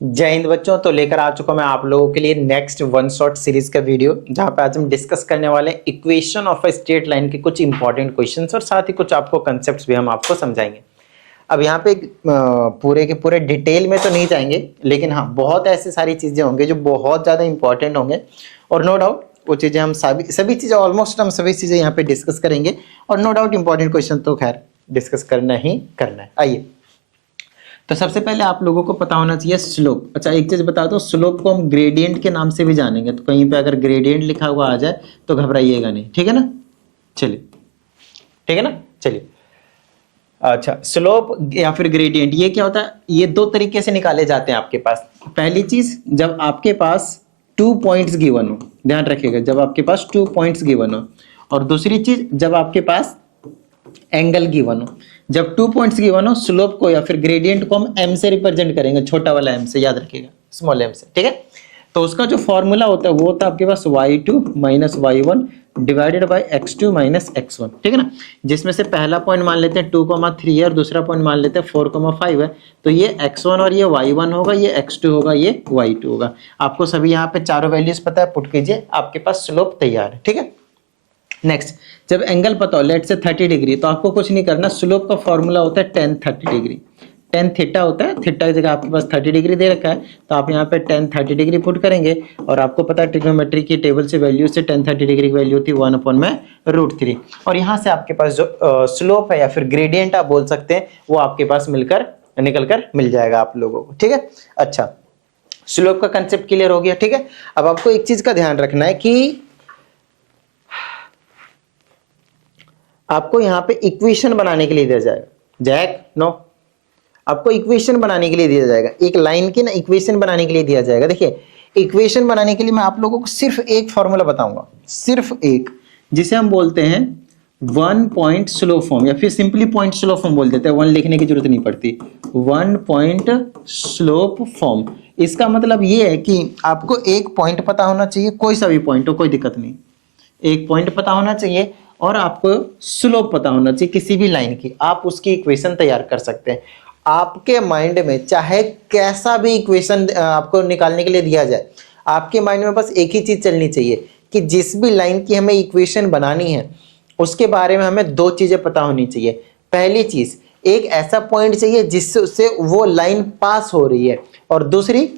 जय हिंद बच्चों। तो लेकर आ चुका मैं आप लोगों के लिए नेक्स्ट वन शॉट सीरीज का वीडियो, जहां पे आज हम डिस्कस करने वाले हैं equation of a straight line के कुछ इंपॉर्टेंट क्वेश्चंस और साथ ही कुछ आपको कंसेप्ट्स भी हम आपको समझाएंगे। अब यहाँ पे पूरे के पूरे डिटेल में तो नहीं जाएंगे, लेकिन हाँ बहुत ऐसी सारी चीजें होंगे जो बहुत ज्यादा इंपॉर्टेंट होंगे और नो डाउट वो चीजें हम सभी चीजें ऑलमोस्ट हम सभी चीजें यहाँ पे डिस्कस करेंगे और नो डाउट इंपॉर्टेंट क्वेश्चन तो खैर डिस्कस करना ही करना है। आइए, तो सबसे पहले आप लोगों को पता होना चाहिए स्लोप। अच्छा, एक चीज बता दो, स्लोप को हम ग्रेडियंट के नाम से भी जानेंगे, तो कहीं पे अगर ग्रेडियंट लिखा हुआ आ जाए तो घबराइएगा नहीं, ठीक है ना। चलिए, ठीक है ना, चलिए। अच्छा, स्लोप या फिर ग्रेडियंट ये क्या होता है, ये दो तरीके से निकाले जाते हैं आपके पास। पहली चीज, जब आपके पास 2 पॉइंट्स गिवन हो, ध्यान रखिएगा, जब आपके पास 2 पॉइंट्स गिवन हो। और दूसरी चीज, जब आपके पास एंगल गिवन हो। जब 2 पॉइंट्स गिवन हो, स्लोप को या फिर ग्रेडियंट को हम एम से रिप्रेजेंट करेंगे, छोटा वाला एम से, याद रखिएगा, स्मॉल एम से, ठीक है। तो उसका जो फॉर्मूला होता है वो होता है आपके पास y2 minus y1 divided by x2 minus x1, ठीक है ना। जिसमें से पहला पॉइंट मान लेते हैं 2,3 है और दूसरा पॉइंट मान लेते हैं 4,5 है। तो ये x1 और ये y1 होगा, ये x2 होगा, ये y2 होगा। आपको सभी यहाँ पे चारों वैल्यूज पता है, पुट कीजिए, आपके पास स्लोप तैयार है, ठीक है। नेक्स्ट, जब एंगल पता हो, लेट से 30 डिग्री, तो आपको कुछ नहीं करना, स्लोप का फॉर्मूला होता है tan 30 डिग्री। tan थीटा होता है, थीटा की जगह आपके पास 30 डिग्री दे रखा है, तो आप यहाँ पे tan 30 डिग्री पुट करेंगे। और आपको पता है ट्रिग्नोमेट्री की टेबल से वैल्यू से tan 30 डिग्री की वैल्यू थी 1/√3। और यहाँ से आपके पास जो स्लोप है या फिर ग्रेडियंट आप बोल सकते हैं, वो आपके पास निकल कर मिल जाएगा आप लोगों को, ठीक है। अच्छा, स्लोप का कंसेप्ट क्लियर हो गया, ठीक है। अब आपको एक चीज का ध्यान रखना है कि आपको यहाँ पे इक्वेशन बनाने के लिए दिया जाएगा, जैक नो, आपको इक्वेशन बनाने के लिए दिया जाएगा, एक लाइन की ना इक्वेशन बनाने के लिए दिया जाएगा। देखिए, इक्वेशन बनाने के लिए मैं आप लोगों को सिर्फ एक फॉर्मूला बताऊंगा, सिर्फ एक, जिसे हम बोलते हैं 1 पॉइंट स्लो फॉर्म, या फिर सिंपली पॉइंट स्लो फॉर्म बोल देते हैं, 1 लिखने की जरूरत नहीं पड़ती, 1 पॉइंट स्लोप फॉर्म। इसका मतलब ये है कि आपको एक पॉइंट पता होना चाहिए, कोई सा भी पॉइंट हो, कोई दिक्कत नहीं, एक पॉइंट पता होना चाहिए और आपको स्लोप पता होना चाहिए किसी भी लाइन की, आप उसकी इक्वेशन तैयार कर सकते हैं। आपके माइंड में चाहे कैसा भी इक्वेशन आपको निकालने के लिए दिया जाए, आपके माइंड में बस एक ही चीज चलनी चाहिए कि जिस भी लाइन की हमें इक्वेशन बनानी है उसके बारे में हमें दो चीजें पता होनी चाहिए। पहली चीज, एक ऐसा पॉइंट चाहिए जिससे वो लाइन पास हो रही है, और दूसरी,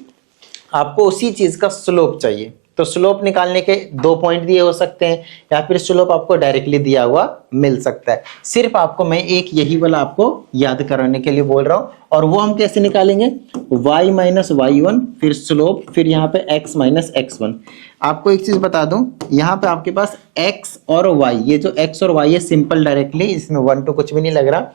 आपको उसी चीज का स्लोप चाहिए। तो स्लोप निकालने के दो पॉइंट दिए हो सकते हैं, या फिर स्लोप आपको डायरेक्टली दिया हुआ मिल सकता है। सिर्फ आपको मैं एक यही वाला आपको याद कराने के लिए बोल रहा हूं, और वो हम कैसे निकालेंगे, y माइनस y1, फिर स्लोप, फिर यहाँ पे x माइनस x1। आपको एक चीज बता दूं, यहाँ पे आपके पास x और y, ये जो x और y है सिंपल डायरेक्टली, इसमें 1 2 कुछ भी नहीं लग रहा,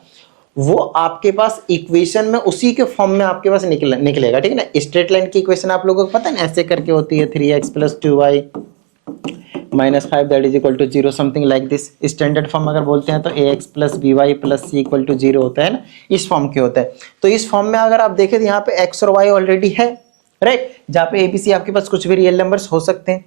वो आपके पास इक्वेशन में उसी के फॉर्म में आपके पास निकलेगा, ठीक है ना। स्ट्रेट लाइन की इक्वेशन आप लोगों को पता है ना, ऐसे करके होती है 3x + 2y - 5 that is equal to 0, something like this. Standard form अगर बोलते हैं तो ax + by + c = 0 होता है ना, इस फॉर्म के होता है। तो इस फॉर्म में अगर आप देखें तो यहाँ पे x और y ऑलरेडी है, राइट, जहाँ पे abc आपके पास कुछ भी रियल नंबर्स हो सकते हैं।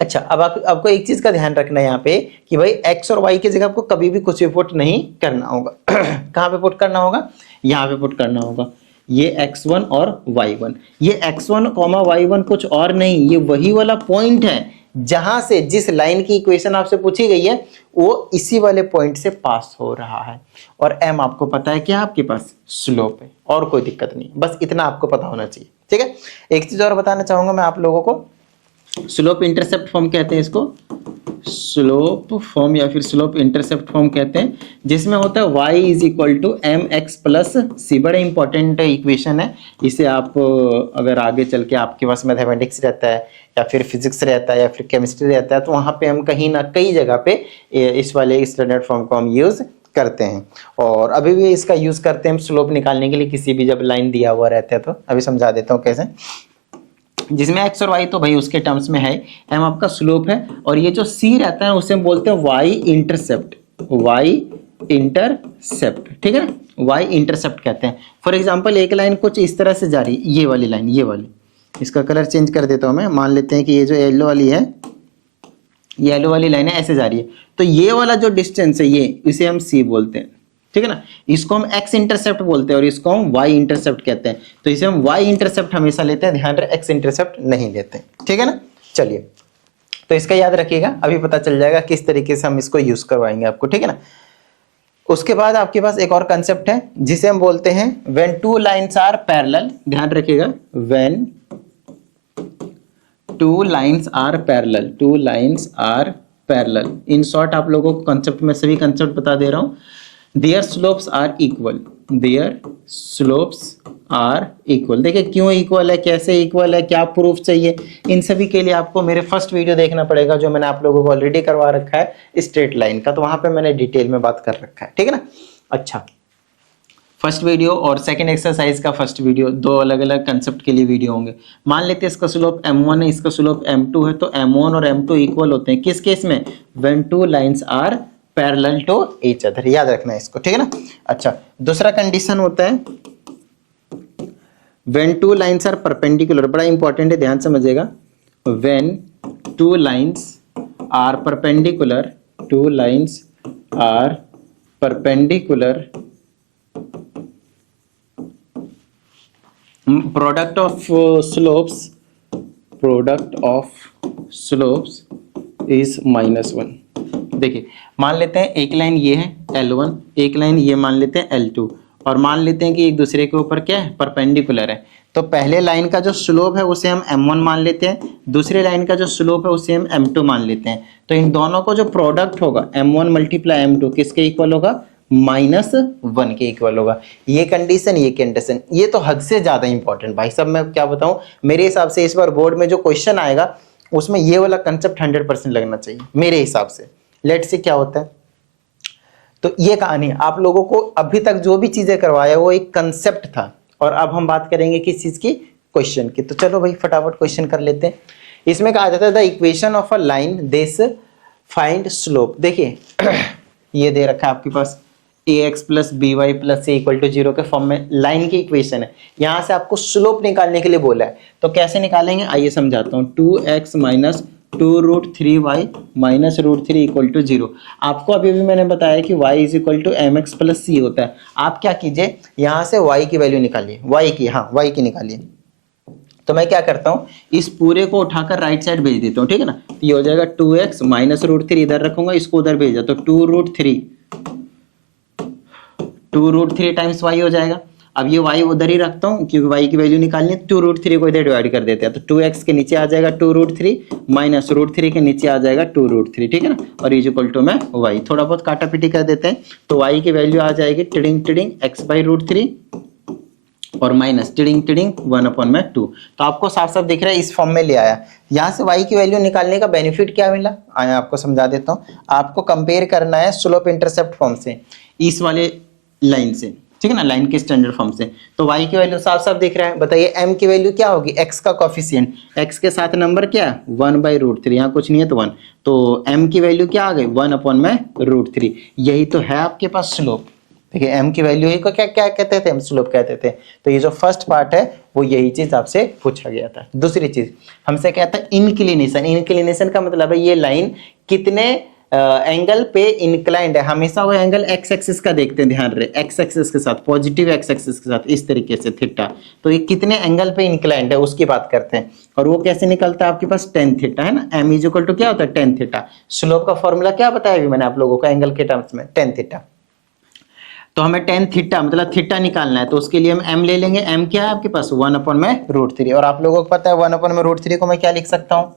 अच्छा, अब आपको एक चीज का ध्यान रखना है यहाँ पे कि भाई x और y की जगह आपको कभी भी कुछ भी पुट नहीं करना होगा। कहाँ पे पुट करना होगा, यहाँ पे पुट करना होगा, ये x1 और y1। ये x1, y1 कुछ और नहीं, ये वही वाला पॉइंट है जहां से जिस लाइन की इक्वेशन आपसे पूछी गई है वो इसी वाले पॉइंट से पास हो रहा है। और m आपको पता है क्या, आपके पास स्लोप है, और कोई दिक्कत नहीं, बस इतना आपको पता होना चाहिए, ठीक है। एक चीज और बताना चाहूंगा मैं आप लोगों को, स्लोप इंटरसेप्ट फॉर्म कहते हैं इसको, स्लोप फॉर्म या फिर स्लोप इंटरसेप्ट फॉर्म कहते हैं, जिसमें होता है y = mx + c। बड़ा इंपॉर्टेंट इक्वेशन है, इसे आप अगर आगे चल के आपके पास मैथमेटिक्स रहता है या फिर फिजिक्स रहता है या फिर केमिस्ट्री रहता है, तो वहाँ पे हम कहीं ना कई जगह पे इस वाले स्टैंडर्ड फॉर्म को हम यूज करते हैं। और अभी भी इसका यूज करते हैं हम स्लोप निकालने के लिए, किसी भी जब लाइन दिया हुआ रहता है। तो अभी समझा देता हूँ कैसे, जिसमें x और y तो भाई उसके टर्म्स में है, m आपका स्लोप है, और ये जो c रहता है उसे हम बोलते हैं y इंटरसेप्ट, ठीक है ना, y इंटरसेप्ट कहते हैं। फॉर एग्जांपल एक लाइन कुछ इस तरह से जा रही है, ये वाली लाइन, ये वाली, इसका कलर चेंज कर देता हूं मैं, मान लेते हैं कि ये जो येलो वाली है, येलो वाली लाइन है, ऐसे जा रही है, तो ये वाला जो डिस्टेंस है ये, इसे हम c बोलते हैं, ठीक है ना। इसको हम एक्स इंटरसेप्ट बोलते हैं और इसको हम वाई इंटरसेप्ट कहते हैं। तो इसे हम वाई इंटरसेप्ट हमेशा लेते हैं, ध्यान रहे एक्स इंटरसेप्ट नहीं लेते, ठीक है ना। चलिए, तो इसका याद रखिएगा, अभी पता चल जाएगा किस तरीके से हम इसको यूज करवाएंगे आपको, ठीक है ना। उसके बाद आपके पास एक और कंसेप्ट है जिसे हम बोलते हैं when two lines are parallel, ध्यान रखिएगा, when two lines are parallel, two lines are parallel. In short आप लोगों को कंसेप्ट में सभी कंसेप्ट बता दे रहा हूं। Their slopes are equal, their slopes are equal. देखिए क्यों इक्वल है, कैसे इक्वल है, क्या प्रूफ चाहिए, इन सभी के लिए आपको मेरे फर्स्ट वीडियो देखना पड़ेगा जो मैंने आप लोगों को ऑलरेडी करवा रखा है स्ट्रेट लाइन का, तो वहां पे मैंने डिटेल में बात कर रखा है, ठीक है ना। अच्छा, फर्स्ट वीडियो और सेकंड एक्सरसाइज का फर्स्ट वीडियो, दो अलग अलग कंसेप्ट के लिए वीडियो होंगे। मान लेते हैं इसका स्लोप m1 है, इसका स्लोप m2 है, तो m1 और m2 इक्वल होते हैं किस केस में, when two lines are parallel to each other, याद रखना है इसको, ठीक है ना। अच्छा, दूसरा कंडीशन होता है when two lines are perpendicular, बड़ा इंपॉर्टेंट है, ध्यान समझिएगा। When two lines are perpendicular, two lines are perpendicular, product of slopes is -1। देखिए मान लेते हैं एक लाइन ये है L1, एक लाइन ये मान लेते हैं L2, और मान लेते हैं कि एक दूसरे के ऊपर क्या है, परपेंडिकुलर है। तो पहले लाइन का जो स्लोप है उसे हम m1 मान लेते हैं, दूसरे लाइन का जो स्लोप है उसे हम m2 मान लेते हैं। तो इन दोनों को जो प्रोडक्ट होगा m1 मल्टीप्लाई m2 किसके इक्वल होगा, -1 के इक्वल होगा। ये कंडीशन, ये कंडीशन, ये तो हद से ज्यादा इंपॉर्टेंट भाई साहब, मैं क्या बताऊं, मेरे हिसाब से इस बार बोर्ड में जो क्वेश्चन आएगा उसमें ये वाला कंसेप्ट 100% लगना चाहिए मेरे हिसाब से। लेट्स से क्या होता है, तो ये कहानी आप लोगों को अभी तक जो भी चीजें करवाया वो एक कंसेप्ट था, और अब हम बात करेंगे किस चीज की, क्वेश्चन की। तो चलो भाई फटाफट क्वेश्चन कर लेते हैं। इसमें कहा जाता है the equation of a line this find slope. देखिए ये दे रखा है आपके पास ax plus B Y plus C equal to 0 के फॉर्म में लाइन की इक्वेशन है। यहां से आपको स्लोप निकालने के लिए बोला है, तो कैसे निकालेंगे आइए समझाता हूं। 2x minus 2√3y minus √3 equal to 0। आपको अभी भी मैंने बताया कि y is equal to mx plus c होता है। आप क्या कीजिए, यहां से y की वैल्यू निकालिए, y की, हाँ y की निकालिए। तो मैं क्या करता हूं, इस पूरे को उठाकर राइट साइड भेज देता हूं, ठीक है ना। तो ये हो जाएगा 2x माइनस √3, इधर रखूंगा, इसको उधर भेजा तो 2√3 टाइम्स y हो जाएगा। अब ये y उधर ही रखता हूँ क्योंकि y की वैल्यू निकालनी है, 2√3 को इधर डिवाइड कर देते हैं, तो 2x के नीचे आ जाएगा 2√3 माइनस √3 के नीचे आ जाएगा 2√3, ठीक है ना, और इज इक्वल टू में y। थोड़ा बहुत काटा पीटी कर देते हैं, तो y की वैल्यू आ जाएगी टिडिंग टिडिंग x/√3 और माइनस टिडिंग टिडिंग 1/2। तो आपको साफ साफ दिख रहा है, इस फॉर्म में ले आया। यहाँ से y की वैल्यू निकालने का बेनिफिट क्या मिला, आया आपको समझा देता हूँ। आपको कंपेयर करना है स्लोप इंटरसेप्ट फॉर्म से, इस वाले लाइन से, ठीक है ना, लाइन के स्टैंडर्ड फॉर्म से। तो y की वैल्यू साफ साफ दिख रहा है। बताइए m की वैल्यू क्या होगी, x का कोफिशिएंट, x के साथ नंबर क्या है 1/√3, यहाँ कुछ नहीं है तो 1, तो m की वैल्यू क्या आ गई 1/√3। यही तो है आपके पास स्लोप। देखिए m की वैल्यू ही को क्या क्या कहते थे, हम स्लोप कहते थे। तो ये जो फर्स्ट पार्ट है वो यही चीज आपसे पूछा गया था। दूसरी चीज हमसे कहता है इंक्लिनेशन। इंक्लिनेशन का मतलब है ये लाइन कितने एंगल पे इंक्लाइंड है। हमेशा वो एंगल एक्स एक्सिस का देखते हैं, ध्यान रहे, एक्स एक्सिस के साथ, पॉजिटिव एक्स एक्सिस के साथ, इस तरीके से थीटा। तो ये कितने एंगल पे इंक्लाइंड है उसकी बात करते हैं, और वो कैसे निकलता है आपके पास tan थीटा, है ना। m इज इक्वल टू क्या होता है tan थीटा। स्लोप का फॉर्मूला क्या बताया अभी मैंने आप लोगों को एंगल के टर्म्स में, tan थीटा। तो हमें tan थीटा मतलब थीटा निकालना है, तो उसके लिए हम m ले लेंगे। m क्या है आपके पास 1/√3, और आप लोगों को पता है 1/√3 को मैं क्या लिख सकता हूँ,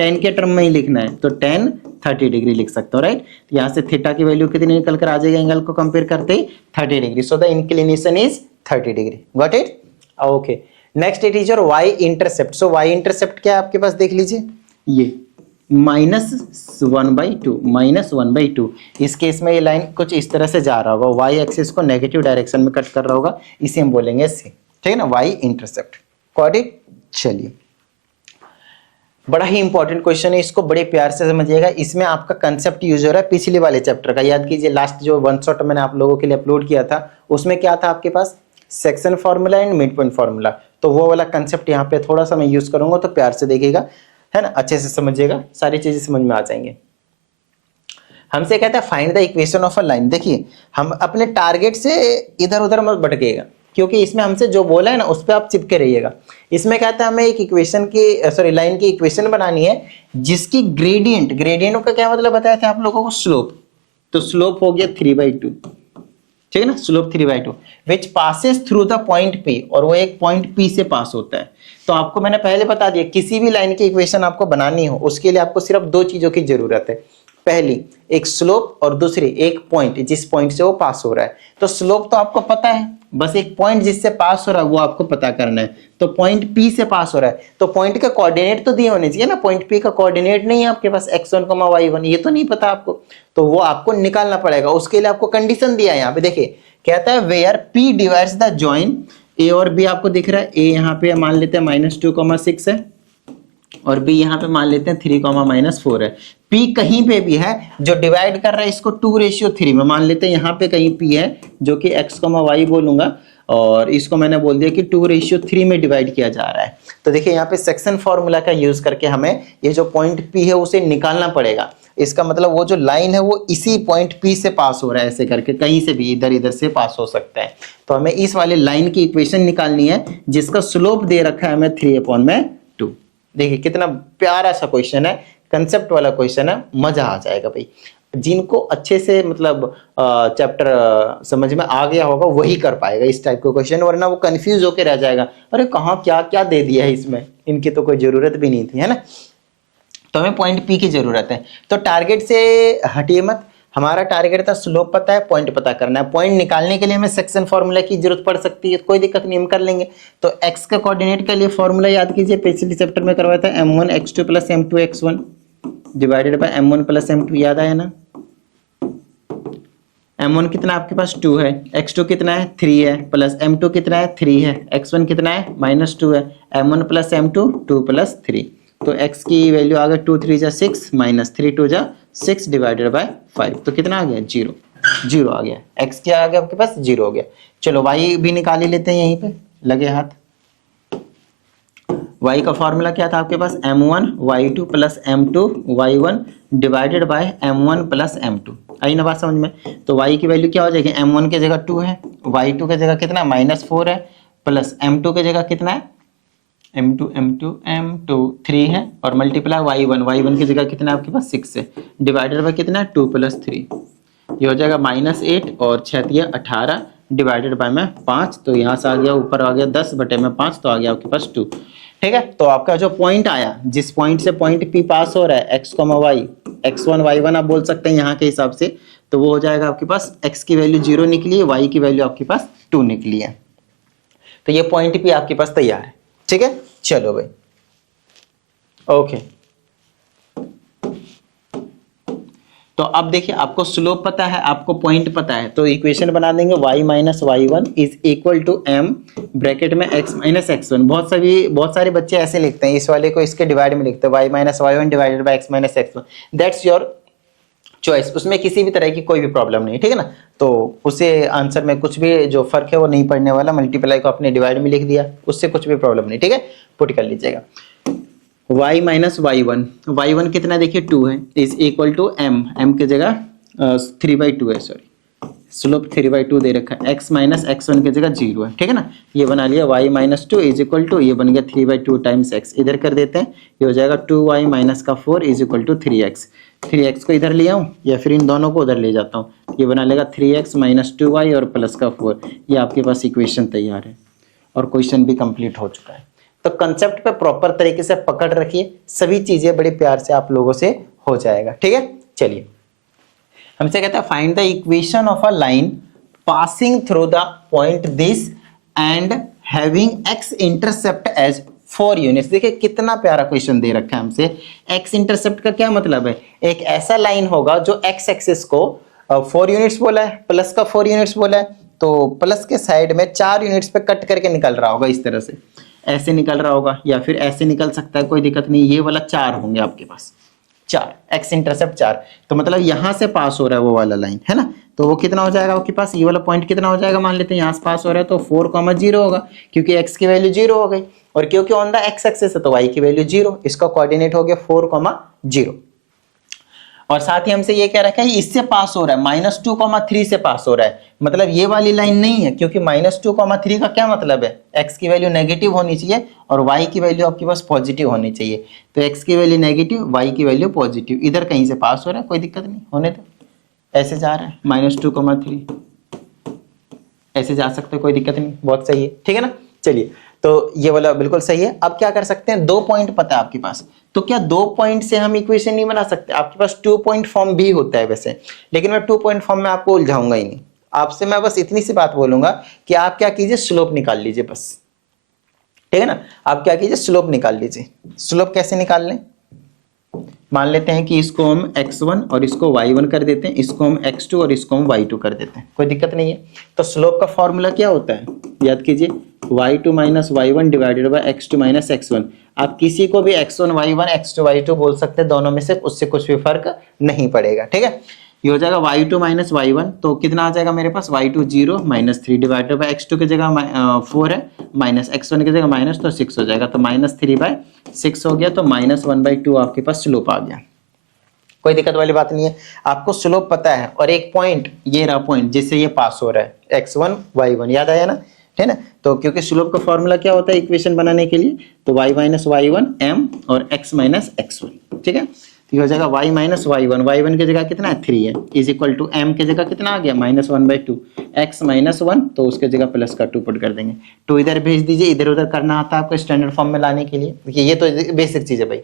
tan के टर्म में ही लिखना है, तो tan 30 डिग्री लिख सकता हूँ, राइट। यहाँ से थीटा की वैल्यू कितनी निकल कर आ जाएगी एंगल को कंपेयर करते ही 30 degree. So the inclination is 30 degree, got it, okay. Next it is your y intercept. So y intercept क्या है आपके पास, देख लीजिए, ये -1/2। इस केस में ये लाइन कुछ इस तरह से जा रहा होगा, y एक्सिस को नेगेटिव डायरेक्शन में कट कर रहा होगा, इसे हम बोलेंगे c, ठीक है ना, y इंटरसेप्ट, गॉट इट। चलिए, बड़ा ही इंपॉर्टेंट क्वेश्चन है, इसको बड़े प्यार से समझिएगा। इसमें आपका कंसेप्ट यूज हो रहा है पिछले वाले चैप्टर का, याद कीजिए। लास्ट जो वन शॉट मैंने आप लोगों के लिए अपलोड किया था उसमें क्या था आपके पास, section formula and mid point formula. तो वो वाला कंसेप्ट यहाँ पे थोड़ा सा मैं यूज करूंगा, तो प्यार से देखिएगा, है ना, अच्छे से समझिएगा, सारी चीजें समझ में आ जाएंगे। हमसे कहता है find the equation of a line. देखिए हम अपने टारगेट से इधर उधर मत भटकेगा, क्योंकि इसमें हमसे जो बोला है ना उस पर आप चिपके रहिएगा। इसमें कहता है हमें एक इक्वेशन की सॉरी लाइन की इक्वेशन बनानी है जिसकी ग्रेडियंट, ग्रेडियंट का क्या मतलब बताया था आप लोगों को, स्लोप। तो स्लोप हो गया 3/2, ठीक है ना, slope 3/2 which passes through the point P, और वो एक पॉइंट P से पास होता है। तो आपको मैंने पहले बता दिया किसी भी लाइन की इक्वेशन आपको बनानी हो उसके लिए आपको सिर्फ दो चीजों की जरूरत है, पहली एक स्लोप और दूसरी एक पॉइंट जिस पॉइंट से वो पास हो रहा है। तो स्लोप तो आपको पता है, बस एक पॉइंट जिससे पास हो रहा है वो आपको पता करना है। तो पॉइंट P से पास हो रहा है तो पॉइंट का कोऑर्डिनेट तो दिए होने चाहिए ना, पॉइंट P का कोऑर्डिनेट नहीं है आपके पास x1, y1, ये तो नहीं पता आपको, तो वो आपको निकालना पड़ेगा। उसके लिए आपको कंडीशन दिया है यहाँ पे, देखिए कहता है where P divides the join A और B, आपको दिख रहा है A यहाँ पे मान लेते हैं -2,6 है और B यहाँ पे मान लेते हैं 3,-4 है। P कहीं पे भी है जो डिवाइड कर रहा है इसको 2:3 में, मान लेते हैं यहाँ पे कहीं P है जो कि x, y बोलूंगा और इसको मैंने बोल दिया कि 2:3 में डिवाइड किया जा रहा है। तो देखिए यहाँ पे सेक्शन फॉर्मूला का यूज करके हमें ये जो पॉइंट P है उसे निकालना पड़ेगा। इसका मतलब वो जो लाइन है वो इसी पॉइंट P से पास हो रहा है, ऐसे करके कहीं से भी इधर इधर से पास हो सकता है। तो हमें इस वाले लाइन की इक्वेशन निकालनी है जिसका स्लोप दे रखा है हमें 3/2। देखिए कितना प्यारा सा क्वेश्चन है, कंसेप्ट वाला क्वेश्चन है, मजा आ जाएगा भाई। जिनको अच्छे से मतलब चैप्टर समझ में आ गया होगा वही कर पाएगा इस टाइप का क्वेश्चन, वरना वो कंफ्यूज होकर रह जाएगा, अरे कहाँ क्या क्या दे दिया है इसमें, इनकी तो कोई जरूरत भी नहीं थी, है ना। तो हमें पॉइंट P की जरूरत है। तो टारगेट से हटिए मत, हमारा टारगेट था स्लोप पता है, पॉइंट पता करना है। पॉइंट निकालने के लिए हमें सेक्शन फॉर्मूला की जरूरत पड़ सकती है, कोई दिक्कत नहीं, हम कर लेंगे। तो x का कोऑर्डिनेट के लिए फॉर्मूला याद कीजिए, पिछले चैप्टर में करवाया था m1 x2 + m2 x1 divided by m1 + m2, याद आया ना। m1 कितना आपके पास 2 है, x2 कितना है 3 है, प्लस m2 कितना है 3 है, x1 कितना है -2 है, m1 + m2 2 + 3। तो x की वैल्यू आ गई 2 3 जा 6 -3 2 जा 6 डिवाइडेड बाय 5। तो कितना आ गया 0, 0 आ गया। x क्या आ गया आपके पास 0 हो गया। चलो y भी निकाल ही लेते हैं, यहीं पे लगे हाथ। y का फॉर्मूला क्या था आपके पास, m1 y2 + m2 y1 divided by m1 + m2। आई ना बात समझ में। तो y की वैल्यू क्या हो जाएगी, m1 की जगह 2 है, y2 की जगह कितना -4 है, प्लस m2 की जगह कितना है m2 3 है, और मल्टीप्लाई y1 की जगह कितना है आपके पास 6 है, डिवाइडेड बाय कितना है 2 + 3, ये हो जाएगा -8 और 6 × 18 डिवाइडेड बाय में 5। तो यहाँ से आ गया ऊपर आ गया 10/5, तो आ गया आपके पास 2। ठीक है, तो आपका जो पॉइंट आया, जिस पॉइंट से पॉइंट P पास हो रहा है x, y, x1 y1 आप बोल सकते हैं यहाँ के हिसाब से, तो वो हो जाएगा आपके पास x की वैल्यू 0 निकली है, y की वैल्यू आपके पास 2 निकली है। तो ये पॉइंट P आपके पास तैयार है। ठीक है, चलो भाई ओके। तो अब देखिए आपको स्लोप पता है, आपको पॉइंट पता है, तो इक्वेशन बना देंगे y - y1 = m ब्रैकेट में x - x1। बहुत सारे बच्चे ऐसे लिखते हैं, इस वाले को इसके डिवाइड में लिखते हैं y - y1 divided by x - x1। That's your choice, उसमें किसी भी तरह की कोई भी प्रॉब्लम नहीं, ठीक है ना। तो उसे आंसर में कुछ भी जो फर्क है वो नहीं पड़ने वाला, मल्टीप्लाई को अपने डिवाइड में लिख दिया, उससे कुछ भी प्रॉब्लम नहीं। ठीक है, पुट कर लीजिएगा y - y1 कितना देखिए 2 है, = m की जगह 3/2 है, सॉरी स्लोप 3/2 दे रखा है, x - x1 की जगह 0 है। ठीक है ना, ये बना लिया y - 2 = ये बन गया 3/2 टाइम्स x, इधर कर देते हैं, ये हो जाएगा 2y - 4 = 3x। 3x को इधर ले आऊँ या फिर इन दोनों को उधर ले जाता हूँ, ये बना लेगा 3x - 2y और प्लस का 4। ये आपके पास इक्वेशन तैयार है और क्वेश्चन भी कंप्लीट हो चुका है। तो कंसेप्ट पे प्रॉपर तरीके से पकड़ रखिए, सभी चीजें बड़े प्यार से आप लोगों से हो जाएगा। ठीक है, चलिए हमसे कहता है find the equation of a line passing through the point this and having x intercept as 4 units. देखिए कितना प्यारा क्वेश्चन दे रखा है हमसे। x इंटरसेप्ट का क्या मतलब है, एक ऐसा लाइन होगा जो x एक्सिस को 4 यूनिट्स बोला है, प्लस का 4 यूनिट्स बोला है, तो प्लस के साइड में 4 यूनिट्स पे कट करके निकल रहा होगा, इस तरह से ऐसे निकल रहा होगा या फिर ऐसे निकल सकता है, कोई दिक्कत नहीं। ये वाला 4 होंगे आपके पास, 4 x इंटरसेप्ट 4, तो मतलब यहां से पास हो रहा है वो वाला लाइन, है ना। तो वो कितना हो जाएगा आपके पास, ये वाला पॉइंट कितना हो जाएगा, मान लेते हैं यहां से पास हो रहा है तो 4,0 होगा, क्योंकि x की वैल्यू 0 हो गई, और क्योंकि ऑन द x एक्सिस है तो y की वैल्यू 0, इसका कोऑर्डिनेट हो गया 4,0। और साथ ही हमसे ये कह रखा है इससे पास हो रहा है, -2,3 से पास हो रहा है, मतलब ये वाली लाइन नहीं है, क्योंकि -2,3 का क्या मतलब है, x की वैल्यू नेगेटिव होनी चाहिए और y की वैल्यू आपके पास पॉजिटिव होनी चाहिए। तो x की वैल्यू नेगेटिव, y की वैल्यू पॉजिटिव, इधर कहीं से पास हो रहा है, कोई दिक्कत नहीं, होने दो, ऐसे जा रहा है -2,3, ऐसे जा सकते हैं, कोई दिक्कत नहीं, बहुत सही है, ठीक है ना। चलिए, तो ये वाला बिल्कुल सही है। अब क्या कर सकते हैं, 2 पॉइंट पता है आपके पास, तो क्या 2 पॉइंट से हम इक्वेशन नहीं बना सकते, आपके पास 2 पॉइंट फॉर्म भी होता है वैसे, लेकिन मैं 2 पॉइंट फॉर्म में आपको उलझाऊंगा ही नहीं। आपसे मैं बस इतनी सी बात बोलूंगा कि आप क्या कीजिए, स्लोप निकाल लीजिए बस, ठीक है ना। आप क्या कीजिए, स्लोप निकाल लीजिए। स्लोप कैसे निकाल लें, मान लेते हैं कि इसको हम x1 और इसको y1 कर देते हैं, इसको हम x2 और इसको हम y2 कर देते हैं, कोई दिक्कत नहीं है। तो स्लोप का फॉर्मूला क्या होता है, याद कीजिए, y2 minus y1 divided by x2 minus x1। आप किसी को भी x1 y1 x2 y2 बोल सकते हैं, दोनों में से उससे कुछ भी फर्क नहीं पड़ेगा, ठीक है। ये हो जाएगा y2 माइनस y1, तो कितना आ जाएगा मेरे पास, y2 0 minus 3 divided by x2 की जगह 4 है, माइनस x1 की जगह माइनस, तो 6 हो जाएगा, तो -3/6 हो गया, तो -1/2 आपके पास स्लोप आ गया। कोई दिक्कत वाली बात नहीं है, आपको स्लोप पता है, और एक पॉइंट, ये रहा पॉइंट जिससे ये पास हो रहा है, x1 y1, याद आया ना, है ना। तो क्योंकि स्लोप का फॉर्मूला क्या होता है इक्वेशन बनाने के लिए, तो y माइनस y1 m और x माइनस x1, ठीक है। तो ये हो जाएगा y माइनस y1, y1 की जगह कितना है 3 है, इज इक्वल टू m की जगह कितना आ गया -1/2, x माइनस 1, तो उसके जगह प्लस का 2 पुट कर देंगे, 2 इधर भेज दीजिए, इधर उधर करना आता है आपको स्टैंडर्ड फॉर्म में लाने के लिए। देखिए ये तो बेसिक चीज है भाई,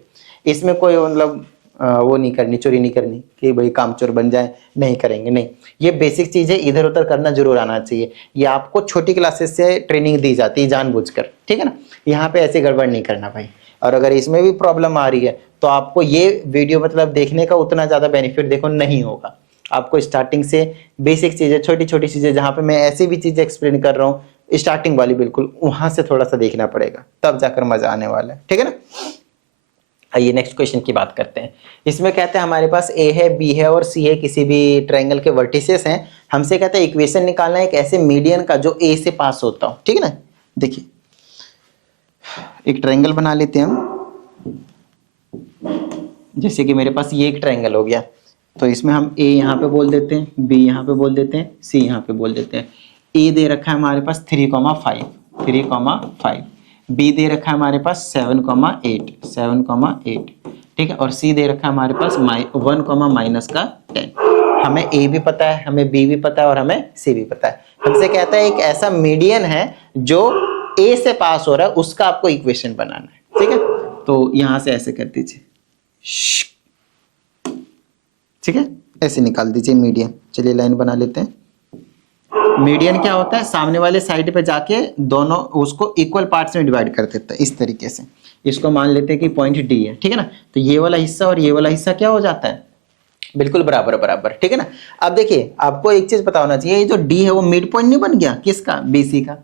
इसमें कोई मतलब वो नहीं करनी, चोरी नहीं करनी कि भाई कामचोर बन जाए, नहीं करेंगे, नहीं, ये बेसिक चीज है, इधर उधर करना जरूर आना चाहिए। ये आपको छोटी क्लासेस से ट्रेनिंग दी जाती है जानबूझकर, ठीक है ना, यहाँ पे ऐसे गड़बड़ नहीं करना भाई। और अगर इसमें भी प्रॉब्लम आ रही है तो आपको ये वीडियो मतलब देखने का उतना ज्यादा बेनिफिट देखो नहीं होगा। आपको स्टार्टिंग से बेसिक चीजें, छोटी छोटी चीजें, जहां पे मैं ऐसी भी चीजें एक्सप्लेन कर रहा हूँ स्टार्टिंग वाली, बिल्कुल वहां से थोड़ा सा देखना पड़ेगा, तब जाकर मजा आने वाला है, ठीक है ना। आइए नेक्स्ट क्वेश्चन की बात करते हैं। इसमें कहते हैं हमारे पास ए है, बी है और सी है, किसी भी ट्रायंगल के वर्टिसेस हैं। हमसे कहते हैं इक्वेशन निकालना है एक ऐसे मीडियन का जो ए से पास होता हो, ठीक है ना। देखिए एक ट्रायंगल बना लेते हैं हम, जैसे कि मेरे पास ये एक ट्रायंगल हो गया, तो इसमें हम ए यहाँ पे बोल देते हैं, बी यहाँ पे बोल देते हैं, सी यहाँ पे बोल देते हैं। ए दे रखा है हमारे पास 3,5, बी दे रखा है हमारे पास 7,8, ठीक है, और सी दे रखा है हमारे पास 1,-10। हमें ए भी पता है, हमें बी भी पता है और हमें सी भी पता है। हमसे कहता है एक ऐसा मीडियन है जो ए से पास हो रहा है, उसका आपको इक्वेशन बनाना है, ठीक है। तो यहां से ऐसे कर दीजिए, ठीक है, ऐसे निकाल दीजिए मीडियन। चलिए लाइन बना लेते हैं। मीडियन क्या होता है, सामने वाले साइड पे जाके दोनों उसको इक्वल पार्ट्स में डिवाइड कर देता है, इस तरीके से। इसको मान लेते हैं कि पॉइंट डी है, ठीक है ना। तो ये वाला हिस्सा और ये वाला हिस्सा क्या हो जाता है, बिल्कुल बराबर बराबर, ठीक है ना। अब देखिए आपको एक चीज पता होना चाहिए, ये जो डी है वो मिड पॉइंट नहीं बन गया, किसका, बीसी का,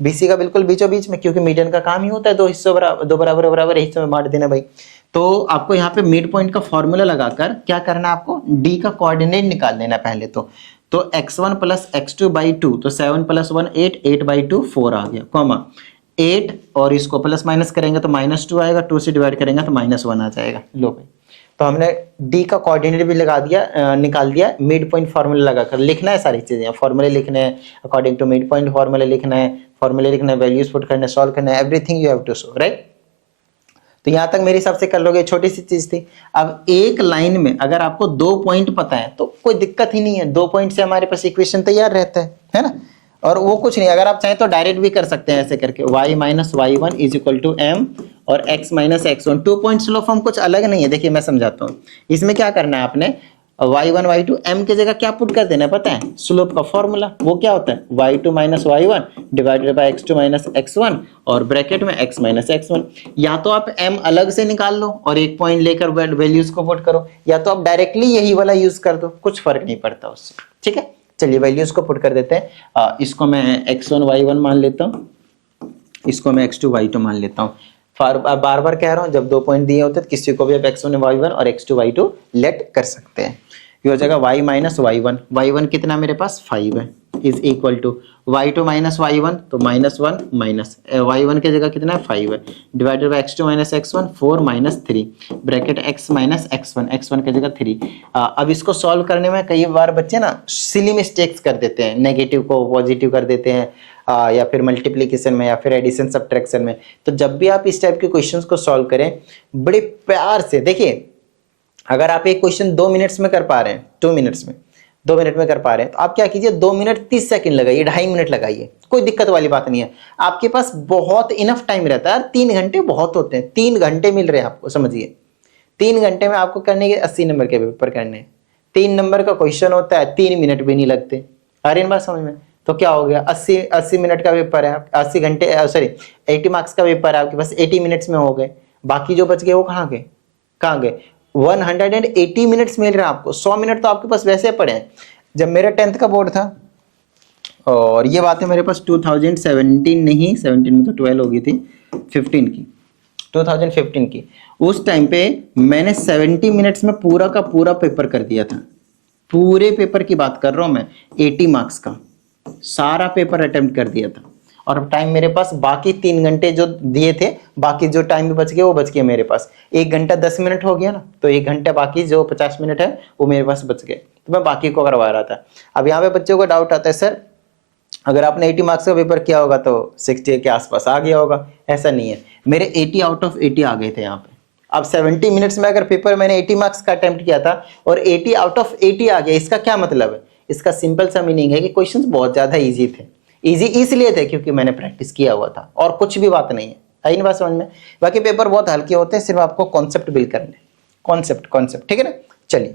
बीसी का बिल्कुल बीचों बीच में, क्योंकि मीडियन का काम ही होता है दो हिस्सों बराबर, दो बराबर बराबर हिस्सों में बांट देना भाई। तो आपको यहाँ पे मिड पॉइंट का फॉर्मूला लगाकर क्या करना है, आपको डी का कोऑर्डिनेट निकाल लेना पहले तो x1 प्लस x2 बाई 2, तो 7 प्लस 1 8, 8 बाई 2 4 आ गया, कॉमा 8, और इसको प्लस माइनस करेंगे तो -2 आएगा, 2 से डिवाइड करेंगे तो -1 आ जाएगा। लो भाई, तो हमने डी का कोऑर्डिनेट भी लगा दिया, निकाल दिया, मिड पॉइंट फॉर्मूला लगाकर लिखना है सारी चीजें, फॉर्मूले लिखने हैं अकॉर्डिंग टू मिड पॉइंट, फॉर्मूले लिखना है, वैल्यूज पुट करना है, सॉल्व करना है, everything you have to show, right. तो यहां तक मेरे हिसाब से कर लोगे, छोटी सी चीज थी। अब एक लाइन में अगर आपको 2 पॉइंट पता है तो कोई दिक्कत ही नहीं है, 2 पॉइंट से हमारे पास इक्वेशन तैयार रहता है ना। और वो कुछ नहीं, अगर आप चाहें तो डायरेक्ट भी कर सकते हैं ऐसे करके, y minus y1 is equal to m और x minus x1। 2 point slope form कुछ अलग नहीं है, देखिए मैं समझाता हूँ। इसमें क्या करना है आपने, y1 y2 m की जगह क्या पुट कर देना है पता है, स्लोप का फॉर्मूला। वो क्या होता है, y2 minus y1 divided by x2 minus x1 और ब्रैकेट में x माइनस x1। या तो आप m अलग से निकाल लो और एक पॉइंट लेकर वैल्यूज को पुट करो, या तो आप डायरेक्टली यही वाला यूज कर दो, कुछ फर्क नहीं पड़ता उससे, ठीक है। चलिए वैल्यूज को पुट कर देते हैं। इसको मैं x1 y1 मान लेता हूँ, इसको मैं x2 y2 मान लेता हूँ। बार बार कह रहा हूँ, जब 2 पॉइंट दिए होते तो किसी को भी आप x1 y1 और x2 y2 लेट कर सकते हैं। ये हो जाएगा y माइनस y1, y1 कितना मेरे पास 5 है, is equal to y2 minus y1, तो -1 माइनस y1 की जगह कितना है 5 है, divided by x2 minus x1 4 minus 3 bracket x minus x1 की जगह 3। अब इसको सॉल्व करने में कई बार बच्चे ना सिली मिस्टेक्स कर देते हैं, नेगेटिव को पॉजिटिव कर देते हैं, या फिर मल्टीप्लिकेशन में या फिर एडिशन सब्ट्रैक्शन में। तो जब भी आप इस टाइप के क्वेश्चंस को सॉल्व करें बड़े प्यार से, देखिए अगर आप एक क्वेश्चन 2 मिनट्स में कर पा रहे हैं, 2 मिनट्स में 2 मिनट में कर पा रहे हैं, तो आप क्या कीजिए 2 मिनट 30 सेकंड लगाइए, 2.5 मिनट लगाइए, कोई दिक्कत वाली बात नहीं है। आपके पास बहुत इनफ टाइम रहता है, 3 घंटे बहुत होते हैं, 3 घंटे मिल रहे हैं आपको, समझिए 3 घंटे में आपको करने के 80 नंबर के पेपर करने, 3 नंबर का क्वेश्चन होता है, 3 मिनट भी नहीं लगते। आ रही बात समझ में? तो क्या हो गया, 80 मिनट का पेपर है, 80 घंटे सॉरी 80 मार्क्स का पेपर है आपके पास, 80 मिनट्स में हो गए, बाकी जो बच गए वो कहाँ गए, 180 मिनट्स मिल रहे हैं आपको। 100 मिनट तो आपके पास वैसे पड़े हैं। जब मेरे 10th का बोर्ड था, और ये बात है मेरे पास 2017 नहीं, 17 में तो 12 हो गई थी, 15 की, 2015 की, उस टाइम पे मैंने 70 मिनट्स में पूरा का पूरा पेपर कर दिया था। पूरे पेपर की बात कर रहा हूं मैं, 80 मार्क्स का सारा पेपर अटेम्प्ट कर दिया था। और टाइम मेरे पास बाकी 3 घंटे जो दिए थे, बाकी जो टाइम बच गए वो बच गए मेरे पास, 1 घंटा 10 मिनट हो गया ना, तो 1 घंटा बाकी जो 50 मिनट है वो मेरे पास बच गए, तो मैं बाकी को करवा रहा था। अब यहाँ पे बच्चों को डाउट आता है, सर अगर आपने 80 मार्क्स का पेपर किया होगा तो 60 के आसपास आ गया होगा। ऐसा नहीं है, मेरे 80 आउट ऑफ 80 आ गए थे यहाँ पे। अब 70 मिनट्स में अगर पेपर मैंने 80 मार्क्स का अटेम्प्ट किया था और 80 आउट ऑफ 80 आ गया, इसका क्या मतलब है? इसका सिंपल सा मीनिंग है कि क्वेश्चंस बहुत ज्यादा इजी थे। इजी इसलिए थे क्योंकि मैंने प्रैक्टिस किया हुआ था, और कुछ भी बात नहीं है। आई नहीं बात समझ में? बाकी पेपर बहुत हल्के होते हैं, सिर्फ आपको कॉन्सेप्ट बिल्ड करने, कॉन्सेप्ट, ठीक है ना। चलिए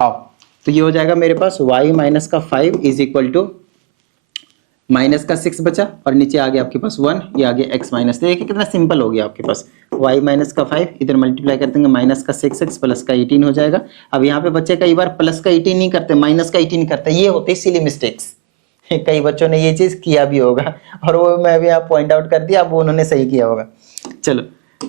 आओ, तो ये हो जाएगा मेरे पास y माइनस का 5 इज इक्वल टू माइनस का 6 बचा, और नीचे आ गया आपके पास 1, ये आ गया x माइनस। तो देखिए कितना सिंपल हो गया आपके पास, y माइनस का 5 इधर मल्टीप्लाई कर देंगे, माइनस का 6x प्लस का 18 हो जाएगा। अब यहाँ पे बच्चे कई बार प्लस का 18 नहीं करते, माइनस का 18 करते, ये होते सिली मिस्टेक्स। कई बच्चों ने ये चीज किया भी होगा, और वो मैं भी आप पॉइंट आउट कर दिया, अब वो उन्होंने सही किया होगा। चलो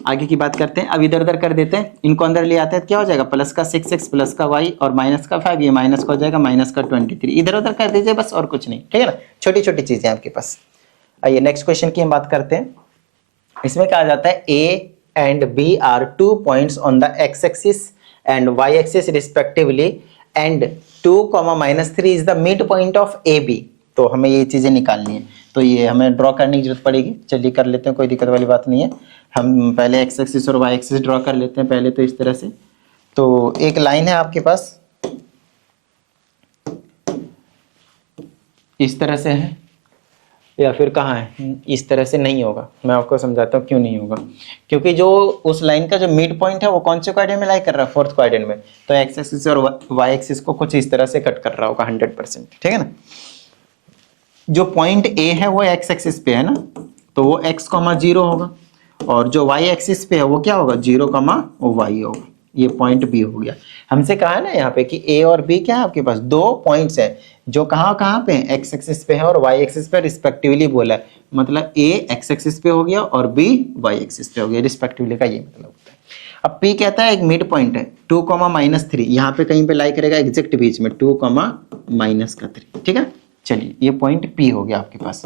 आगे की बात करते हैं। अब इधर उधर कर देते हैं, इनको अंदर ले आते हैं, क्या हो जाएगा प्लस का 6x प्लस का y और माइनस का 5, ये माइनस का हो जाएगा माइनस का 23, इधर उधर कर दीजिए बस, और कुछ नहीं, ठीक है ना। छोटी छोटी चीजें आपके पास। आइए नेक्स्ट क्वेश्चन की हम बात करते हैं। इसमें कहा जाता है A and B are 2 points on the x-axis and y-axis respectively and 2, -3 is the midpoint of AB। तो हमें ये चीजें निकालनी है, तो ये हमें ड्रॉ करने की जरूरत पड़ेगी। चलिए कर लेते हैं, कोई दिक्कत वाली बात नहीं है। हम पहले एक्स एक्सिस और वाई एक्सिस ड्रॉ कर लेते हैं पहले, तो इस तरह से। तो एक लाइन है आपके पास, इस तरह से है, या फिर कहाँ है, इस तरह से नहीं होगा। मैं आपको समझाता हूँ क्यों नहीं होगा, क्योंकि जो उस लाइन का जो मिड पॉइंट है वो कौन से क्वाड्रेंट में लाई कर रहा है, 4th क्वाड्रेंट में। तो एक्स एक्सिस और वाई एक्सिस को कुछ इस तरह से कट कर रहा होगा 100%, ठीक है ना। जो पॉइंट ए है वो एक्स एक्सिस पे है ना, तो वो x, 0 होगा, और जो y एक्सिस पे है वो क्या होगा 0, y होगा। ये पॉइंट B हो गया। हमसे कहा है ना यहाँ पे कि A और B क्या है आपके पास, 2 पॉइंट्स हैं जो कहाँ पे हैं, x एक्सिस पे है और y एक्सिस पे रिस्पेक्टिवली बोला है। मतलब A x एक्सिस पे हो गया और B y एक्सिस पे हो गया, रिस्पेक्टिवली का ये मतलब होता है। अब P कहता है एक मिड पॉइंट है 2, -3, यहाँ पे कहीं पे लाई करेगा एग्जैक्ट बीच में 2, -3, ठीक है। चलिए ये पॉइंट P हो गया आपके पास।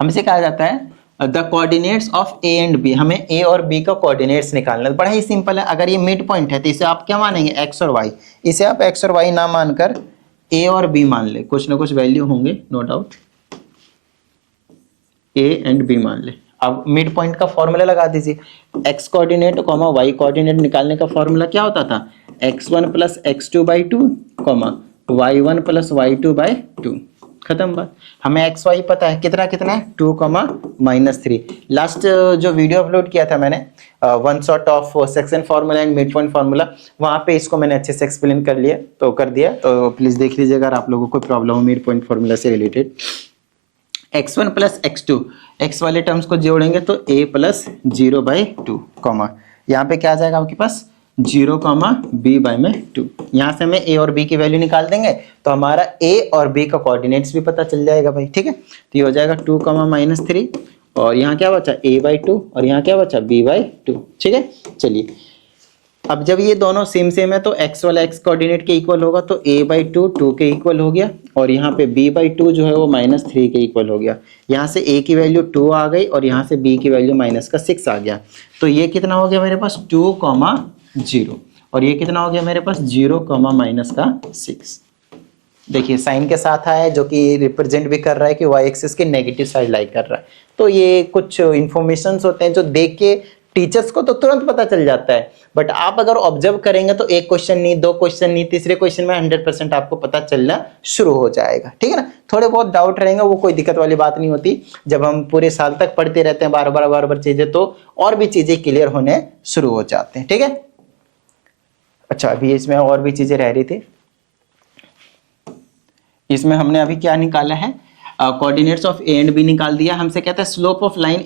हमसे कहा जाता है the coordinates of A and B, हमें ए और बी का कोऑर्डिनेट्स निकालना है। बड़ा ही सिंपल है, अगर ये मिड पॉइंट है तो इसे आप क्या मानेंगे x और y, इसे आप x और y ना मानकर a और b मान ले, कुछ ना कुछ वैल्यू होंगे no doubt, a and b मान ले। अब मिड पॉइंट का फॉर्मूला लगा दीजिए, x कोऑर्डिनेट y कोऑर्डिनेट निकालने का फॉर्मूला क्या होता था, x1 + x2/2, y1 + y2/2, खत्म बात। हमें एक्स वाई पता है, कितना कितना है 2, -3। लास्ट जो वीडियो अपलोड किया था मैंने, one shot of section formula and mid point formula, वहां पे इसको मैंने अच्छे से एक्सप्लेन कर लिया, तो कर दिया, तो प्लीज देख लीजिएगा अगर आप लोगों को कोई प्रॉब्लम हो मिड पॉइंट फार्मूला से रिलेटेड। x1 + x2, x वाले टर्म्स को जोड़ेंगे तो a + 0/2, यहाँ पे क्या आ जाएगा आपके पास 0, b/2। यहाँ से हमें a और b की वैल्यू निकाल देंगे तो हमारा a और b का कोऑर्डिनेट्स भी पता चल जाएगा भाई, ठीक है। तो ये हो जाएगा 2, -3, और यहाँ क्या बचा a/2 और यहाँ क्या बचा b/2, ठीक है। चलिए अब जब ये दोनों सेम है तो x वाला x कोऑर्डिनेट के इक्वल होगा, तो a/2 2 के इक्वल हो गया, और यहाँ पे b/2 जो है वो -3 के इक्वल हो गया। यहाँ से a की वैल्यू 2 आ गई और यहाँ से b की वैल्यू -6 आ गया। तो ये कितना हो गया मेरे पास 2, 0, और ये कितना हो गया मेरे पास 0, -6। देखिए साइन के साथ आया है, जो कि रिप्रेजेंट भी कर रहा है कि y एक्सिस के नेगेटिव साइड लाई कर रहा है। तो ये कुछ इंफॉर्मेशंस होते हैं जो देख के टीचर्स को तो तुरंत पता चल जाता है, बट आप अगर ऑब्जर्व करेंगे तो एक क्वेश्चन नहीं, दो क्वेश्चन नहीं, तीसरे क्वेश्चन में 100% आपको पता चलना शुरू हो जाएगा। ठीक है ना, थोड़े बहुत डाउट रहेंगे, वो कोई दिक्कत वाली बात नहीं होती। जब हम पूरे साल तक पढ़ते रहते हैं बार बार चीजें, तो और भी चीजें क्लियर होने शुरू हो जाते हैं। ठीक है, अच्छा अभी इसमें और भी चीजें रह रही थी। इसमें हमने अभी क्या निकाला है, coordinates of A and B निकाल दिया। हमसे कहता है slope of line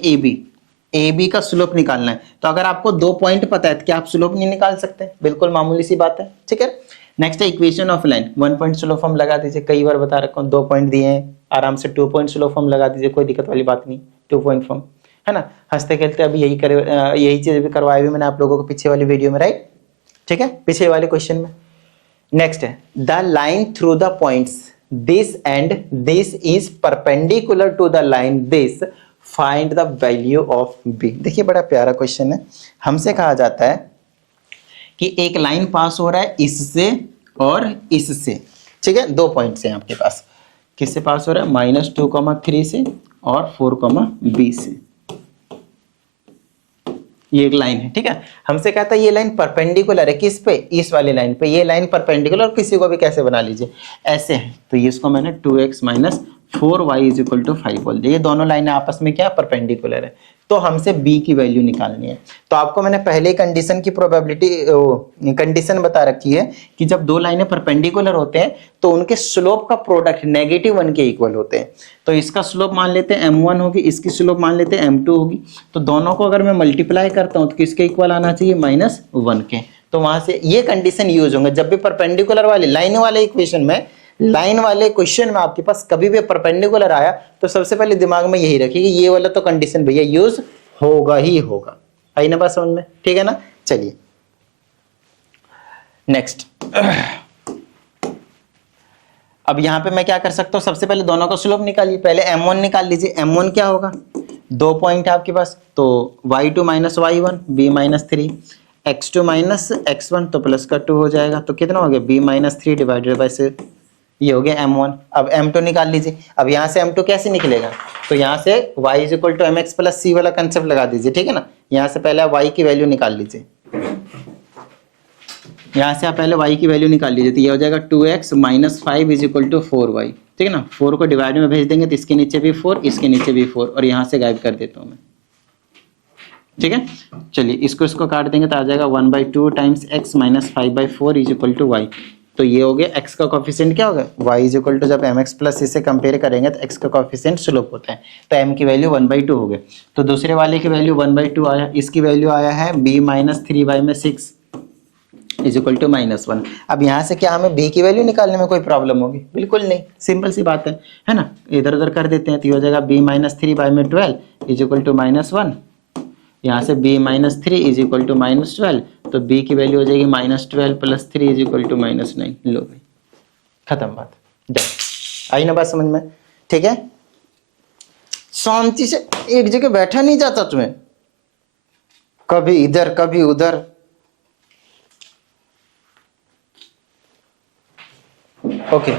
A B का स्लोप निकालना है। तो अगर आपको 2 पॉइंट पता है तो क्या आप स्लोप नहीं निकाल सकते? बिल्कुल मामूली सी बात है। ठीक है, नेक्स्ट है equation of line. 1 point slope हम लगा दीजिए, कई बार बता रखा हूँ, 2 पॉइंट दिए हैं, आराम से 2 पॉइंट स्लोप हम लगा दीजिए, कोई दिक्कत वाली बात नहीं। 2 पॉइंट फॉर्म है ना, हंसते खेलते अभी यही चीज भी करवाई हुई मैंने आप लोगों को पीछे वाली वीडियो में, राइट। ठीक है, पीछे वाले क्वेश्चन में नेक्स्ट है the line through the points this and this is perpendicular to the line this, find the value of B. देखिए बड़ा प्यारा क्वेश्चन है। हमसे कहा जाता है कि एक लाइन पास हो रहा है इससे और इससे। ठीक है, 2 पॉइंट से आपके पास, किससे पास हो रहा है, -2, 3 से और 4, b से। ये एक लाइन है। ठीक है, हमसे कहता है ये लाइन परपेंडिकुलर है किस पे, इस वाली लाइन पे। ये लाइन परपेंडिकुलर किसी को भी कैसे बना लीजिए, ऐसे है, तो ये इसको मैंने 2x - 4y = 5 बोल दिया। ये दोनों लाइनें आपस में क्या परपेंडिकुलर है, तो हमसे b की वैल्यू निकालनी है। तो आपको मैंने पहले कंडीशन की प्रोबेबिलिटी कंडीशन बता रखी है कि जब 2 लाइनें परपेंडिकुलर होते हैं तो उनके स्लोप का प्रोडक्ट -1 के इक्वल होते हैं। तो इसका स्लोप मान लेते हैं m1 होगी, इसकी स्लोप मान लेते हैं m2 होगी। तो दोनों को अगर मैं मल्टीप्लाई करता हूं तो किसके इक्वल आना चाहिए, -1 के। तो वहां से ये कंडीशन यूज होंगे जब भी परपेंडिकुलर वाले लाइन वाले इक्वेशन में, लाइन वाले क्वेश्चन में आपके पास कभी भी परपेंडिकुलर आया तो सबसे पहले दिमाग में यही रखिए कि ये वाला तो कंडीशन भैया यूज होगा ही होगा। आई ना बात समझ में? ठीक है ना, चलिए नेक्स्ट। अब यहां पे मैं क्या कर सकता हूं, सबसे पहले दोनों का स्लोप निकालिए। पहले m1 निकाल लीजिए। m1 क्या होगा, 2 पॉइंट है आपके पास, तो y2 - y1 b - 3, x2 - x1 तो प्लस का 2 हो जाएगा, तो कितना हो गया b - 3 डिवाइडेड बाय 6, ये हो गया m1। अब m2 निकाल लीजिए। अब यहां से m2 कैसे निकलेगा, तो यहां से y = mx + c वाला कंसेप्ट लगा दीजिए। ठीक है ना, यहां से पहले y की वैल्यू निकाल लीजिए। यहाँ से आप पहले y की वैल्यू निकाल लीजिए, तो ये हो जाएगा 2x - 5 = 4y। ठीक है ना, 4 को डिवाइड में भेज देंगे तो इसके नीचे भी 4, इसके नीचे भी 4, और यहाँ से गायब कर देता हूँ मैं। ठीक है, चलिए इसको काट देंगे तो आ जाएगा 1/2 टाइम्स x - 5/4 = y। तो ये हो गया x का कोफिशिएंट क्या होगा, y = जब mx + c से कंपेयर करेंगे तो x का कोफिशिएंट स्लोप होता है, तो m की वैल्यू 1/2 हो गए। तो दूसरे वाले की वैल्यू 1/2 आया, इसकी वैल्यू आया है b - 3y में 6 = -1। अब यहाँ से क्या हमें b की वैल्यू निकालने में कोई प्रॉब्लम होगी? बिल्कुल नहीं, सिंपल सी बात है ना। इधर उधर कर देते हैं तो ये हो जाएगा b - 3y में 12 = -1। यहाँ से b - 3 = -12, तो b की वैल्यू हो जाएगी -12 + 3 = -9। लो भाई, खत्म बात, डन। आई ना बात समझ में? ठीक है, शांति से एक जगह बैठा नहीं जाता तुम्हें, कभी इधर कभी उधर। ओके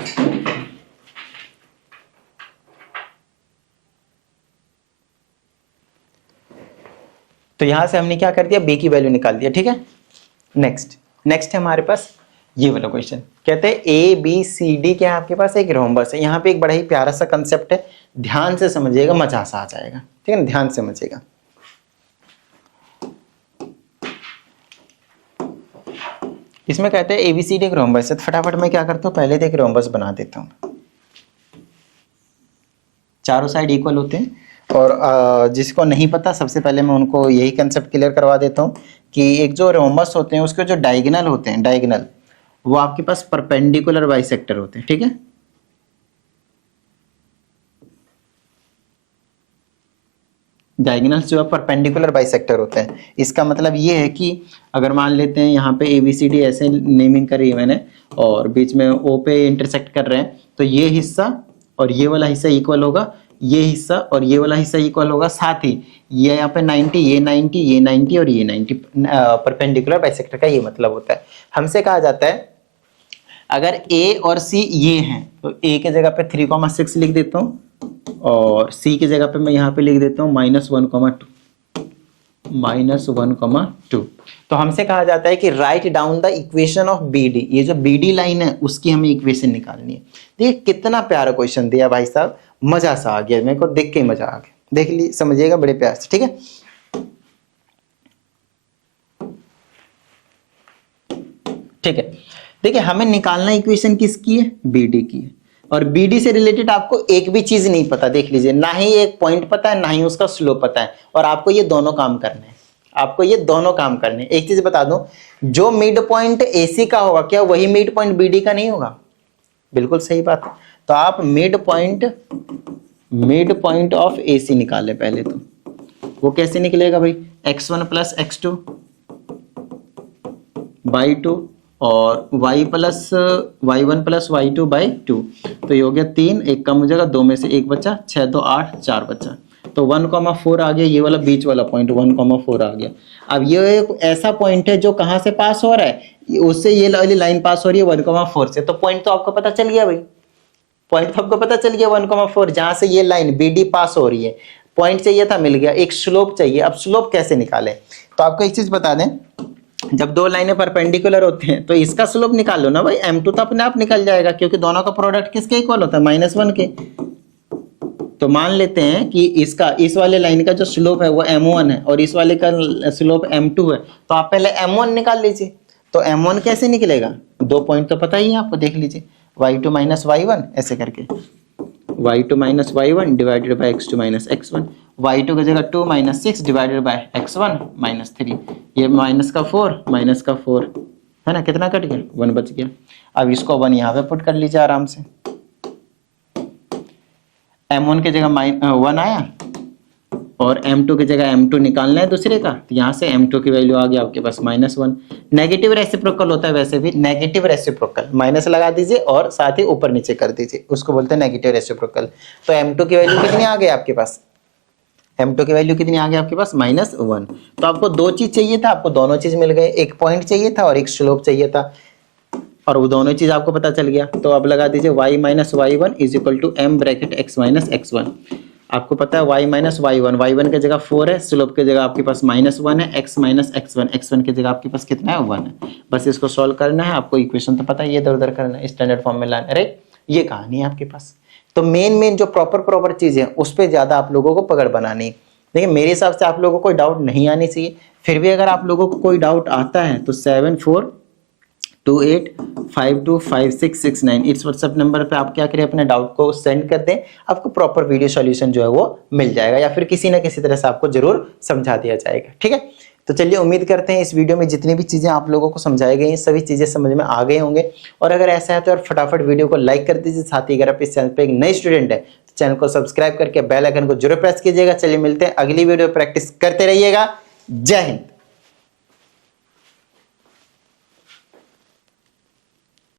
तो यहां से हमने क्या कर दिया, b की वैल्यू निकाल दिया। ठीक है, नेक्स्ट है हमारे पास ये वाला क्वेश्चन। कहते हैं ए बी सी डी क्या है आपके पास, एक रोम्बस है। यहाँ पे एक बड़ा ही प्यारा सा कंसेप्ट है, ध्यान से समझिएगा, मजा सा आ जाएगा। ठीक है ना, ध्यान से समझिएगा। इसमें कहते हैं एबीसीडी एक रोम्बस है, तो फटाफट मैं क्या करता हूँ, पहले तो एक रोम्बस बना देता हूँ। चारों साइड इक्वल होते हैं, और जिसको नहीं पता सबसे पहले मैं उनको यही कंसेप्ट क्लियर करवा देता हूँ कि एक जो रोम्बस होते हैं उसके जो डायगोनल होते हैं, डायगोनल वो आपके पास परपेंडिकुलर बाइसेक्टर होते हैं। ठीक है, डायगोनल्स जो है परपेंडिकुलर बाइसेक्टर होते हैं। इसका मतलब ये है कि अगर मान लेते हैं यहाँ पे ABCD ऐसे नेमिंग करी है मैंने और बीच में O पे इंटरसेक्ट कर रहे हैं, तो ये हिस्सा और ये वाला हिस्सा इक्वल होगा, ये हिस्सा और ये वाला हिस्सा इक्वल होगा, साथ ही ये यहाँ पे 90, ये 90, ये 90 और ये 90 परपेंडिकुलर बाइसेक्टर का ये मतलब होता है। हमसे कहा जाता है अगर A और C ये हैं तो A के जगह पे 3,6 लिख देता हूँ और C की जगह पे मैं यहाँ पे लिख देता हूँ -1,2 -1,2। तो हमसे कहा जाता है कि write down the equation of BD, ये जो BD लाइन है उसकी हमें इक्वेशन निकालनी है। देखिए कितना प्यारा क्वेश्चन दिया भाई साहब, मजा सा आ गया, मेरे को देख के ही मजा आ गया। देख ली, समझिएगा बड़े प्यार से, ठीक है। ठीक है, देखिए हमें निकालना इक्वेशन किसकी है, BD की है। और BD से रिलेटेड आपको एक भी चीज नहीं पता, देख लीजिए, ना ही एक पॉइंट पता है ना ही उसका स्लोप पता है, और आपको ये दोनों काम करने हैं, आपको ये दोनों काम करने हैं। एक चीज बता दूं, जो मिड पॉइंट AC का होगा क्या वही मिड पॉइंट BD का नहीं होगा? बिल्कुल सही बात है। तो आप मिड पॉइंट ऑफ AC निकाले पहले, तो वो कैसे निकलेगा भाई, x1 + x2 बाई 2 और y1 + y2 बाई 2, तो ये हो गया 3, एक कम हो जाएगा, 2 में से 1 बचा, 6 2 8 4 बचा, तो 1,4 आ गया, ये वाला बीच वाला पॉइंट 1,4 आ गया। अब ये एक ऐसा पॉइंट है जो कहाँ से पास हो रहा है, उससे ये वाली लाइन पास हो रही है 1,4 से, तो पॉइंट तो आपको पता चल गया भाई, पॉइंट तो आपको पता चल गया 1,4, जहां से ये लाइन BD पास हो रही है। पॉइंट चाहिए था, मिल गया। एक स्लोप चाहिए, अब स्लोप कैसे निकालें, तो आपको एक चीज बता दें, जब दो लाइनें परपेंडिकुलर होते हैं तो इसका स्लोप निकाल लो ना भाई, M2 तो अपने आप निकल जाएगा, क्योंकि दोनों का प्रोडक्ट किसके इक्वल होता है, -1 के। तो मान लेते हैं कि इसका, इस वाले लाइन का जो स्लोप है वो M1 है और इस वाले का स्लोप M2 है, तो आप पहले M1 निकाल लीजिए। तो M1 कैसे निकलेगा, दो पॉइंट तो पता ही है आपको, देख लीजिए, y2 - y1 ऐसे करके, y2 - y1 divided by x2 - x1, y2 की जगह 2 - 6 डिवाइडेड बाय x1 - 3, ये -4 है ना, कितना कट गया, 1 बच गया। अब इसको 1 यहाँ पे पुट कर लीजिए आराम से, M1 की जगह 1 आया और M2 की जगह M2 निकालना है दूसरे का, तो यहाँ से M2 की वैल्यू आ गया आपके पास -1। नेगेटिव रेसिप्रोकल होता है वैसे भी, नेगेटिव रेसिप्रोकल माइनस लगा दीजिए और साथ ही ऊपर नीचे कर दीजिए, उसको बोलते हैं नेगेटिव रेसिप्रोकल। तो M2 की वैल्यू कितनी आ गई आपके पास, M2 की वैल्यू कितनी आ गई आपके पास, -1। तो आपको दो चीज चाहिए था, आपको दोनों चीज मिल गए, एक पॉइंट चाहिए था और एक स्लोप चाहिए था, और वो दोनों चीज आपको पता चल गया। तो अब लगा दीजिए y - y1 = m bracket x - x1। आपको पता है y - y1, y1 की जगह 4 है, स्लोप की जगह आपके पास -1 है, x - x1, x1 की जगह आपके पास कितना है, 1 है। बस इसको सॉल्व करना है, आपको इक्वेशन तो पता है, ये इधर उधर करना है, स्टैंडर्ड फॉर्म में लाना है, राइट। ये कहानी है आपके पास। तो मेन जो प्रॉपर चीजें हैं उस पर ज्यादा आप लोगों को पकड़ बनानी। देखिए मेरे हिसाब से आप लोगों को कोई डाउट नहीं आनी चाहिए, फिर भी अगर आप लोगों को कोई डाउट आता है तो 7428525669 इस व्हाट्सएप नंबर पे आप क्या करें, अपने डाउट को सेंड कर दें, आपको प्रॉपर वीडियो सॉल्यूशन जो है वो मिल जाएगा, या फिर किसी ना किसी तरह से आपको जरूर समझा दिया जाएगा, ठीक है। तो चलिए, उम्मीद करते हैं इस वीडियो में जितनी भी चीजें आप लोगों को समझाई गई हैं सभी चीजें समझ में आ गए होंगे, और अगर ऐसा है तो यार फटाफट वीडियो को लाइक कर दीजिए। साथ ही अगर आप इस चैनल पे एक नए स्टूडेंट है तो चैनल को सब्सक्राइब करके बेल आइकन को जरूर प्रेस कीजिएगा। चलिए मिलते हैं अगली वीडियो, प्रैक्टिस करते रहिएगा। जय हिंद।